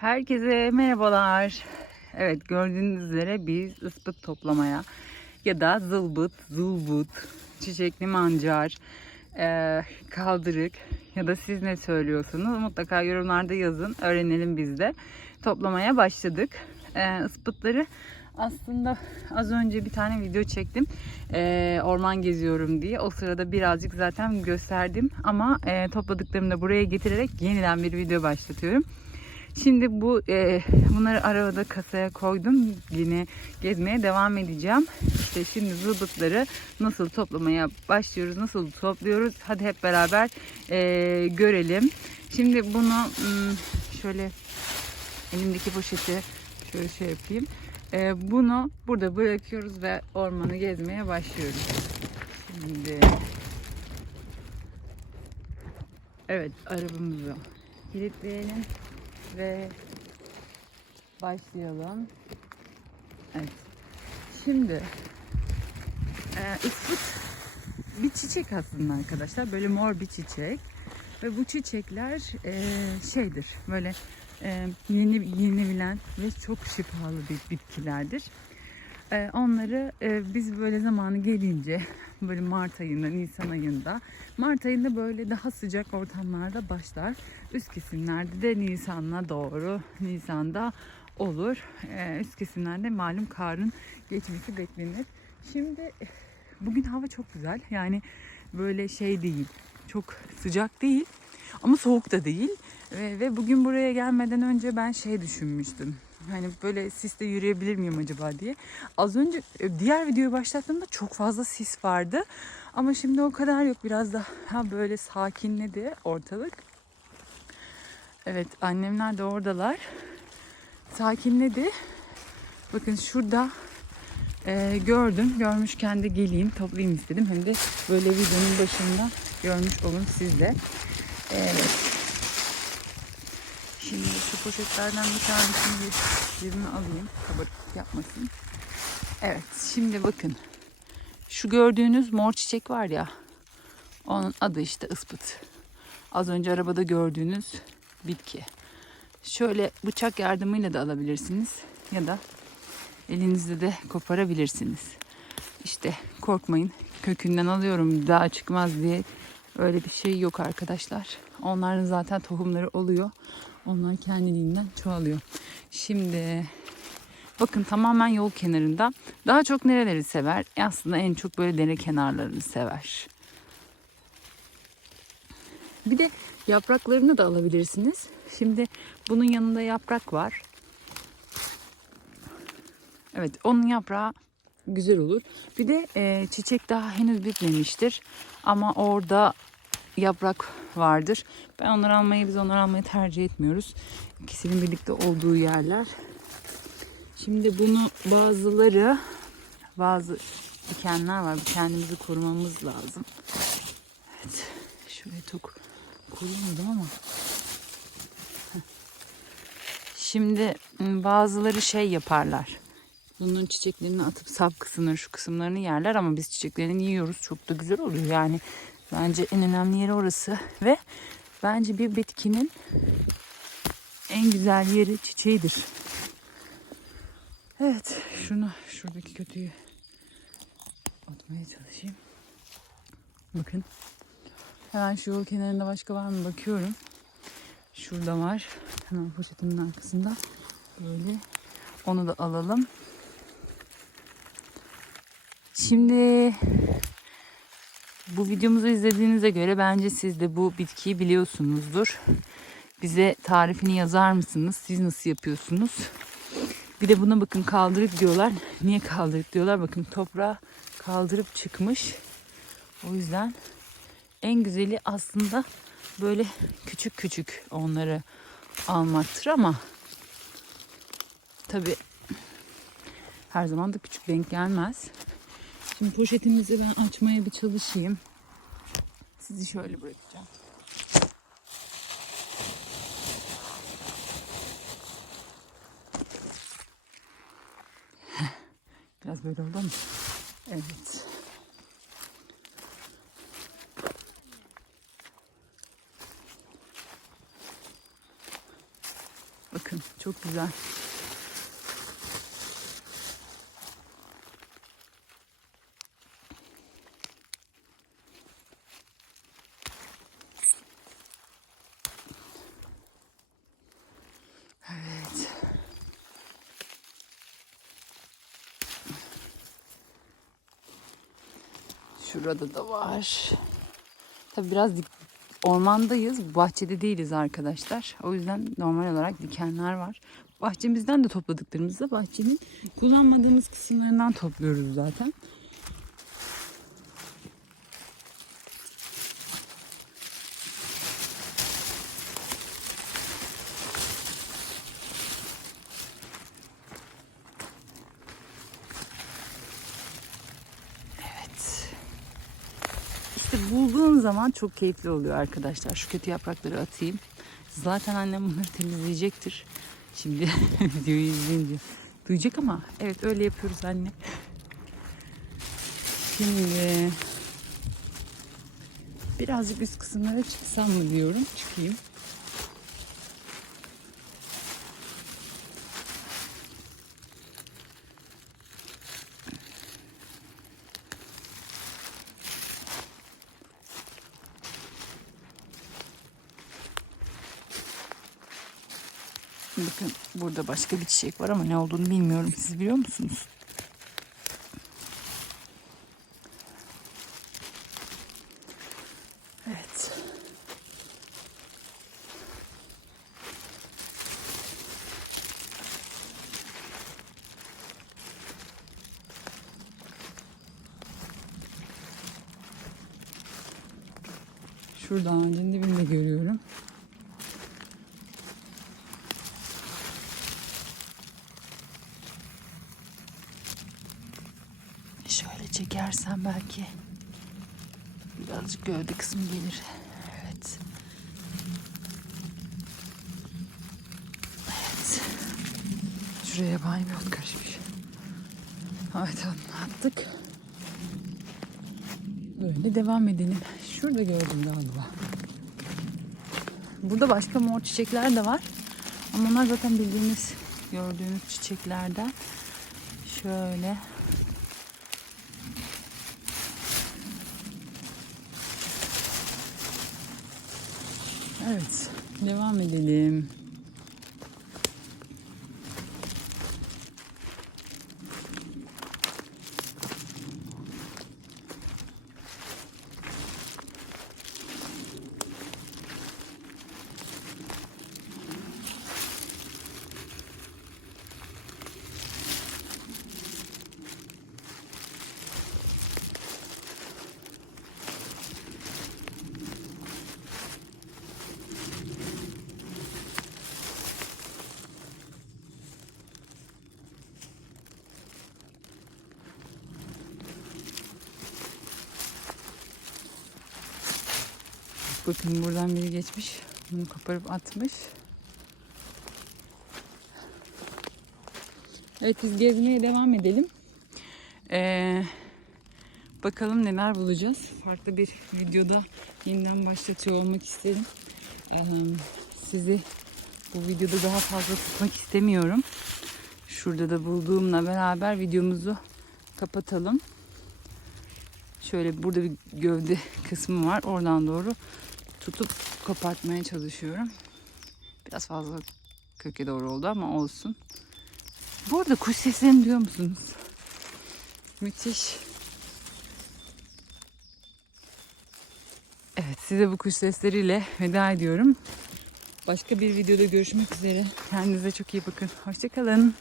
Herkese merhabalar. Evet gördüğünüz üzere biz ıspıt toplamaya ya da zılbıt, zulbut, çiçekli mancar, eee, kaldırık ya da siz ne söylüyorsunuz mutlaka yorumlarda yazın. Öğrenelim biz de. Toplamaya başladık. Eee ıspıtları aslında az önce bir tane video çektim. Eee, orman geziyorum diye. O sırada birazcık zaten gösterdim. Ama eee, topladıklarımı da buraya getirerek yeniden bir video başlatıyorum. Şimdi bu e, bunları arabada kasaya koydum. Yine gezmeye devam edeceğim. İşte şimdi zıbıtları nasıl toplamaya başlıyoruz, nasıl topluyoruz. Hadi hep beraber e, görelim. Şimdi bunu hmm, şöyle elimdeki poşeti şöyle şey yapayım. E, bunu burada bırakıyoruz ve ormanı gezmeye başlıyoruz. Şimdi evet arabamızı kilitleyelim ve başlayalım. Evet. Şimdi e, ıspıt bir çiçek aslında arkadaşlar. Böyle mor bir çiçek. Ve bu çiçekler e, şeydir. Böyle e, yeni yenebilen ve çok şifalı bir bitkilerdir. E, onları e, biz böyle zamanı gelince böyle Mart ayında, Nisan ayında Mart ayında böyle daha sıcak ortamlarda başlar. Üst kesimlerde de Nisan'a doğru, Nisan'da olur. Ee, üst kesimlerde malum karın geçmesi beklenir. Şimdi bugün hava çok güzel. Yani böyle şey değil, çok sıcak değil ama soğuk da değil. Ve, ve bugün buraya gelmeden önce ben şey düşünmüştüm. Hani böyle siste yürüyebilir miyim acaba diye. Az önce e, diğer videoyu başlattığımda çok fazla sis vardı. Ama şimdi o kadar yok. Biraz daha böyle sakinledi ortalık. Evet annemler de oradalar. Sakinledi. Bakın şurada e, gördüm. Görmüşken de geleyim toplayayım istedim. Hem de böyle videonun başında görmüş olun siz de. Evet. Poşetlerden bir tanesini bir birini alayım. Kabarık yapmasın. Evet şimdi bakın. Şu gördüğünüz mor çiçek var ya. Onun adı işte ıspıt. Az önce arabada gördüğünüz bitki. Şöyle bıçak yardımıyla da alabilirsiniz. Ya da elinizde de koparabilirsiniz. İşte korkmayın. Kökünden alıyorum daha çıkmaz diye öyle bir şey yok arkadaşlar. Onların zaten tohumları oluyor. Onlar kendiliğinden çoğalıyor. Şimdi bakın tamamen yol kenarında. Daha çok nereleri sever? E aslında en çok böyle dere kenarlarını sever. Bir de yapraklarını da alabilirsiniz. Şimdi bunun yanında yaprak var. Evet onun yaprağı güzel olur. Bir de e, çiçek daha henüz bitmemiştir. Ama orada yaprak vardır. Ben onları almayı biz onları almayı tercih etmiyoruz. İkisinin birlikte olduğu yerler. Şimdi bunu bazıları bazı dikenler var. Kendimizi korumamız lazım. Evet. Şöyle çok koruyamadım ama. Şimdi m, bazıları şey yaparlar. Bunun çiçeklerini atıp sap kısımları şu kısımlarını yerler ama biz çiçeklerini yiyoruz. Çok da güzel oluyor yani. Bence en önemli yeri orası ve bence bir bitkinin en güzel yeri çiçeğidir. Evet, şunu şuradaki kötüyü atmaya çalışayım. Bakın. Hemen şu yol kenarında başka var mı bakıyorum. Şurada var. Hemen poşetimin arkasında. Böyle. Onu da alalım. Şimdi bu videomuzu izlediğinize göre bence siz de bu bitkiyi biliyorsunuzdur. Bize tarifini yazar mısınız? Siz nasıl yapıyorsunuz? Bir de buna bakın kaldırıp diyorlar. Niye kaldırıp diyorlar? Bakın toprağa kaldırıp çıkmış. O yüzden en güzeli aslında böyle küçük küçük onları almaktır ama tabi her zaman da küçük denk gelmez. Şimdi poşetimizi ben açmaya bir çalışayım. Sizi şöyle bırakacağım. Biraz böyle oldu mu? Evet. Bakın çok güzel. Şurada da var. Tabii biraz dik- ormandayız. Bahçede değiliz arkadaşlar. O yüzden normal olarak dikenler var. Bahçemizden de topladıklarımızı bahçenin kullanmadığımız kısımlarından topluyoruz zaten. Bulduğun zaman çok keyifli oluyor arkadaşlar. Şu kötü yaprakları atayım. Zaten annem bunları temizleyecektir. Şimdi videoyu izleyince duyacak ama evet öyle yapıyoruz anne. Şimdi birazcık üst kısımlara çıksam mı diyorum. Çıkayım. Bakın burada başka bir çiçek var ama ne olduğunu bilmiyorum. Siz biliyor musunuz? Evet. Şurada ağacın dibinde görüyorum. Şöyle çekersem belki birazcık gövde kısmı gelir. Evet. Evet. Şuraya bir ot karışmış. Evet attık. Böyle devam edelim. Şurada gördüm galiba. Burada başka mor çiçekler de var. Ama onlar zaten bildiğimiz gördüğünüz çiçeklerden. Şöyle Evet, devam edelim. Bakın buradan biri geçmiş. Bunu koparıp atmış. Evet biz gezmeye devam edelim. Ee, bakalım neler bulacağız. Farklı bir videoda yeniden başlatıyor olmak istedim. Ee, sizi bu videoda daha fazla tutmak istemiyorum. Şurada da bulduğumla beraber videomuzu kapatalım. Şöyle burada bir gövde kısmı var. Oradan doğru tutup kopartmaya çalışıyorum. Biraz fazla köke doğru oldu ama olsun. Bu arada kuş seslerini duyuyor musunuz? Müthiş. Evet size bu kuş sesleriyle veda ediyorum. Başka bir videoda görüşmek üzere. Kendinize çok iyi bakın. Hoşçakalın.